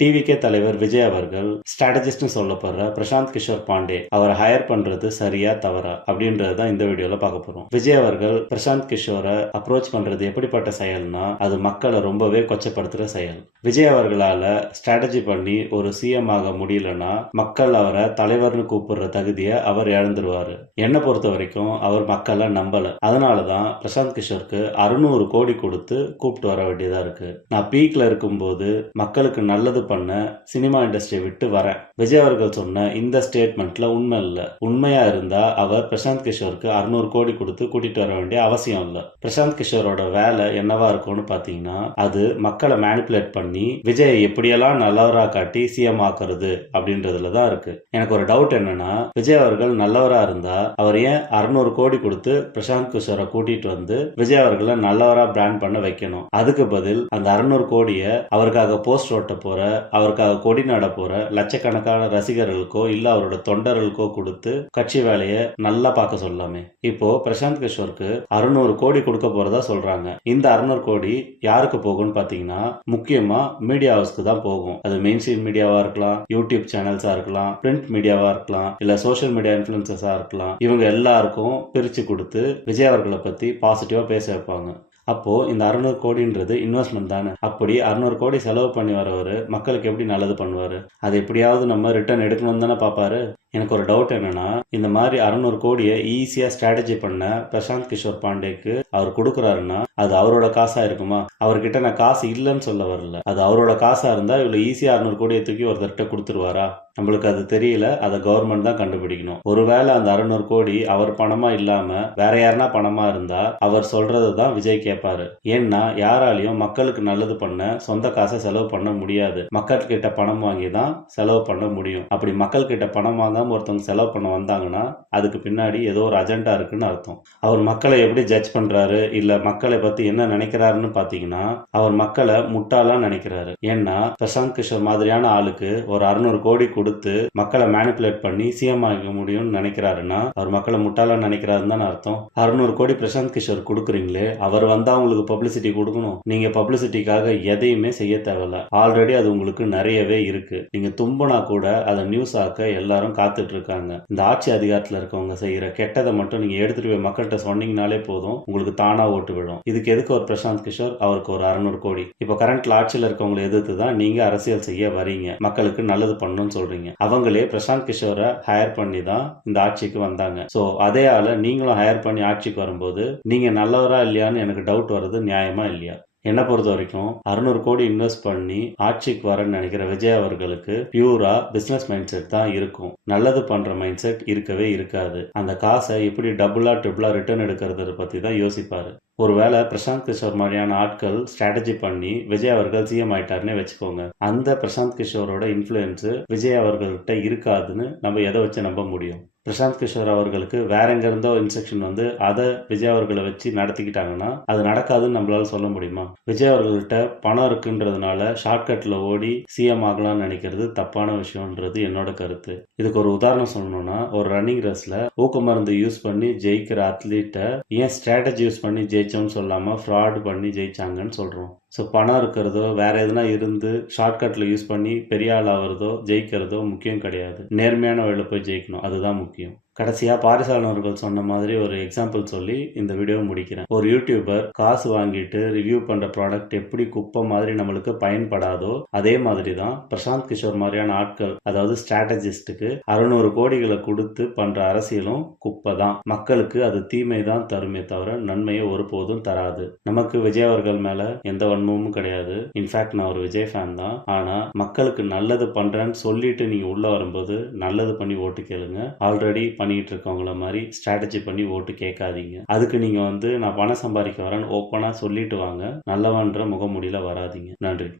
TVK தலைவர் விஜய் அவர்கள் ஸ்ட்ராட்டஜிஸ்ட்னு சொல்லப்படுற பிரசாந்த் கிஷோர் பாண்டே அவரை ஹையர் பண்றது சரியா தவறா அப்படின்றது தான் இந்த வீடியோல பார்க்க போறோம். விஜய் அவர்கள் பிரசாந்த் கிஷோரை அப்ரோச் பண்றது எப்படிப்பட்ட செயல்னா அது மக்களை ரொம்பவே கொச்சப்படுத்துற செயல். விஜய் அவர்களால ஸ்ட்ராட்டஜி பண்ணி ஒரு சிஎம் ஆக முடியலன்னா மக்கள் அவரை தலைவர்னு கூப்பிடுற தகுதியை அவர் இழந்துருவாரு. என்னை பொறுத்த வரைக்கும் அவர் மக்களை நம்பல. அதனாலதான் பிரசாந்த் கிஷோருக்கு 600 கோடி கொடுத்து கூப்பிட்டு வர வேண்டியதா இருக்கு. நான் பீக்ல இருக்கும்போது மக்களுக்கு நல்லது பண்ண சினிமா இண்டஸ்ட்ரியை விட்டு வரேன். விஜய் அவர்கள் சொன்ன இந்த ஸ்டேட்மெண்ட்ல உண்மை இல்ல. உண்மையா இருந்தா அவர் பிரசாந்த் கிஷோருக்கு 600 கோடி கொடுத்து கூட்டிட்டு வர வேண்டிய அவசியம் இல்ல. பிரசாந்த் கிஷோரோட வேலை என்னவா இருக்கும்னு பாத்தீங்கன்னா அது மக்களை மேனிபுலேட் பண்ணி விஜய் எப்படியெல்லாம் நல்லவரா காட்டி சிஎம் ஆக்குறது அப்படின்றதுலதான் இருக்கு. எனக்கு ஒரு டவுட் என்னன்னா விஜய் அவர்கள் நல்லவரா இருந்தா அவர் ஏன் 600 கோடி கொடுத்து பிரசாந்த் கிஷோரை கூட்டிட்டு வந்து விஜய் அவர்களை நல்லவரா பிராண்ட் பண்ண வைக்கணும்? அதுக்கு பதில் அந்த 600 கோடியை அவருக்காக போஸ்ட் ஓட்ட போற அவருக்காக கொடி நட போற லட்சக்கணக்கான ரசிகர்களுக்கோ இல்ல அவரோட தொண்டர்களுக்கோ கொடுத்து கட்சி வேலையை நல்லா பார்க்க சொல்லலாமே. இப்போ பிரசாந்த் கிஷோருக்கு 600 கோடி கொடுக்க போறதா சொல்றாங்க. இந்த 600 கோடி யாருக்கு போகும்னு பாத்தீங்கன்னா முக்கியமா மீடியா ஹவுஸ்க்கு தான் போகும். அது மெயின் ஸ்ட்ரீம் மீடியாவா இருக்கலாம், யூடியூப் சேனல்ஸா இருக்கலாம், பிரிண்ட் மீடியாவா இருக்கலாம், இல்ல சோசியல் மீடியா இன்ஃபுளுசர்ஸா இருக்கலாம். இவங்க எல்லாருக்கும் பிரிச்சு கொடுத்து விஜய் அவர்களை பத்தி பாசிட்டிவா பேச வைப்பாங்க. அப்போ இந்த 600 கோடின்றது இன்வெஸ்ட்மெண்ட் தானே. அப்படி 600 கோடி செலவு பண்ணி வரவர் மக்களுக்கு எப்படி நல்லது பண்ணுவாரு? அது எப்படியாவது நம்ம ரிட்டர்ன் எடுக்கணும்னு தானே பாப்பாரு. எனக்கு ஒரு டவுட் என்னன்னா இந்த மாதிரி 600 கோடியை ஈஸியா ஸ்ட்ராட்டஜி பண்ண பிரசாந்த் கிஷோர் பாண்டேக்கு அவர் கொடுக்குறாருன்னா அது அவரோட காசா இருக்குமா? அவர்கிட்ட நான் காசு இல்லைன்னு சொல்ல வரல. அது அவரோட காசா இருந்தா இவ்வளவு ஈஸியா 600 கோடியை தூக்கி ஒருத்தர்கிட்ட கொடுத்துருவாரா? நம்மளுக்கு அது தெரியல. அதை கவர்மெண்ட் தான் கண்டுபிடிக்கணும். ஒருவேளை அந்த 600 கோடி அவர் பணமா இல்லாம வேற யாருன்னா பணமா இருந்தா அவர் சொல்றது தான் விஜய் கேட்பாரு. ஏன்னா யாராலையும் மக்களுக்கு நல்லது பண்ண சொந்த காசை செலவு பண்ண முடியாது. மக்கள் கிட்ட பணம் வாங்கி தான் செலவு பண்ண முடியும். அப்படி மக்கள் கிட்ட பணம் வாங்காம ஒருத்தவங்க செலவு பண்ண வந்தாங்கன்னா அதுக்கு பின்னாடி ஏதோ ஒரு அஜெண்டா இருக்குன்னு அர்த்தம். அவர் மக்களை எப்படி ஜட்ஜ் பண்றாரு இல்ல மக்களை பத்தி என்ன நினைக்கிறாருன்னு பாத்தீங்கன்னா அவர் மக்களை முட்டாளா நினைக்கிறாரு. ஏன்னா பிரசாந்த் கிஷோர் மாதிரியான ஆளுக்கு ஒரு 600 கோடி கொடுத்து மக்களை மேனிபுலேட் பண்ணி சிஎம் ஆக முடியும்னு நினைக்கிறாருன்னா அவர் மக்களை முட்டாளா நினைக்கிறாருன்னு தான் அர்த்தம். 600 கோடி பிரசாந்த் கிஷோர் கொடுக்குறீங்களே, அவர் வந்தா உங்களுக்கு பப்ளிசிட்டி கொடுக்கணும். நீங்க பப்ளிசிட்டிக்காக எதையுமே செய்ய தேவையில்ல. ஆல்ரெடி அது உங்களுக்கு நிறையவே இருக்கு. நீங்க தும்புனா கூட அதை நியூஸ் ஆக்க எல்லாரும் காத்துட்டு இருக்காங்க. இந்த ஆட்சி அதிகாரத்துல இருக்கவங்க செய்யற கெட்டதை மட்டும் நீங்க எடுத்துட்டு போய் மக்கள்கிட்ட சொன்னீங்கனாலே போதும், உங்களுக்கு தானா ஓட்டு விடும். இதுக்கு எதுக்கு ஒரு பிரசாந்த் கிஷோர், அவருக்கு ஒரு 600 கோடி? இப்ப கரண்ட்ல ஆட்சியில் இருக்கவங்களை எதிர்த்து தான் நீங்க அரசியல் செய்ய வரீங்க. மக்களுக்கு நல்லது பண்ணணும்னு சொல்றீங்க. அவங்களே பிரசாந்த் கிஷோரை ஹையர் பண்ணி தான் இந்த ஆட்சிக்கு வந்தாங்க. சோ அதே ஆள நீங்களும் ஹையர் பண்ணி ஆட்சிக்கு வரும்போது நீங்க நல்லவரா இல்லையான்னு எனக்கு டவுட் வருது. நியாயமா இல்லையா? என்னை பொறுத்த வரைக்கும் 600 கோடி இன்வெஸ்ட் பண்ணி ஆட்சிக்கு வரேன்னு நினைக்கிற விஜய் அவர்களுக்கு பியூரா பிசினஸ் மைண்ட் செட் தான் இருக்கும். நல்லது பண்ற மைண்ட் செட் இருக்கவே இருக்காது. அந்த காசை எப்படி டபுளா ட்ரிபிளா ரிட்டர்ன் எடுக்கிறத பத்தி தான் யோசிப்பாரு. ஒருவேளை பிரசாந்த் கிஷோர் மாதிரியான ஆட்கள் ஸ்ட்ராட்டஜி பண்ணி விஜய் அவர்கள் சிஎம் ஆயிட்டாருன்னே வச்சுக்கோங்க. அந்த பிரசாந்த் கிஷோரோட இன்ஃபுளுன்ஸ் விஜய் அவர்கள்ட்ட இருக்காதுன்னு நம்ம எதை வச்சு நம்ப முடியும்? பிரசாந்த் கிஷோர் அவர்களுக்கு வேற எங்க இருந்தோ இன்ஸ்ட்ரக்ஷன் வந்து அதை விஜய் அவர்களை வச்சு நடத்திக்கிட்டாங்கன்னா அது நடக்காதுன்னு நம்மளால சொல்ல முடியுமா? விஜய் அவர்கள்ட்ட பணம் இருக்குன்றதுனால ஷார்ட்கட்ல ஓடி சிஎம் ஆகலாம்னு நினைக்கிறது தப்பான விஷயம்ன்றது என்னோட கருத்து. இதுக்கு ஒரு உதாரணம் சொல்லணும்னா ஒரு ரன்னிங் ரேஸ்ல ஊக்க மருந்து யூஸ் பண்ணி ஜெயிக்கிற அத்லீட்டை ஏன் ஸ்ட்ராட்டஜி யூஸ் பண்ணி ஜெயிச்சோம்னு சொல்லாம ஃப்ராட் பண்ணி ஜெயிச்சாங்கன்னு சொல்றோம். ஸோ பணம் இருக்கிறதோ வேற எதுனா இருந்து ஷார்ட்கட்ல யூஸ் பண்ணி பெரிய ஆள் ஆகிறதோ ஜெயிக்கிறதோ முக்கியம் கிடையாது. நேர்மையான வழியில் போய் ஜெயிக்கணும், அதுதான் முக்கியம். கடைசியா பாரிசாலன் அவர்கள் சொன்ன மாதிரி ஒரு எக்ஸாம்பிள் சொல்லி இந்த வீடியோ முடிக்கிறேன். ஒரு யூடியூபர் காசு வாங்கிட்டு ரிவ்யூ பண்ற ப்ராடக்ட் எப்படி குப்பை மாதிரி நம்மளுக்கு பயன்படாதோ அதே மாதிரி தான் பிரசாந்த் கிஷோர் மாதிரியான ஆட்கள், அதாவது ஸ்ட்ராட்டஜிஸ்டுக்கு 600 கோடிகளை கொடுத்து பண்ற அரசியலும் குப்பை தான். மக்களுக்கு அது தீமை தான் தருமே தவிர நன்மையை ஒருபோதும் தராது. நமக்கு விஜய் அவர்கள் மேல எந்த வன்மமும் கிடையாது. இன்ஃபேக்ட் நான் ஒரு விஜய் ஃபேன் தான். ஆனா மக்களுக்கு நல்லது பண்றேன்னு சொல்லிட்டு நீங்க உள்ள வரும்போது நல்லது பண்ணி ஓட்டு கேளுங்க. ஆல்ரெடி பண்ணிட்டு இருக்கவங்கள மாதிரி ஸ்ட்ராட்டஜி பண்ணி ஓட்டு கேட்காதீங்க. அதுக்கு நீங்க நான் பணம் சம்பாதிக்க வரேன்னு ஓப்பனா சொல்லிட்டு வாங்க. நல்லவன்ற முகமூடியில வராதீங்க. நன்றி.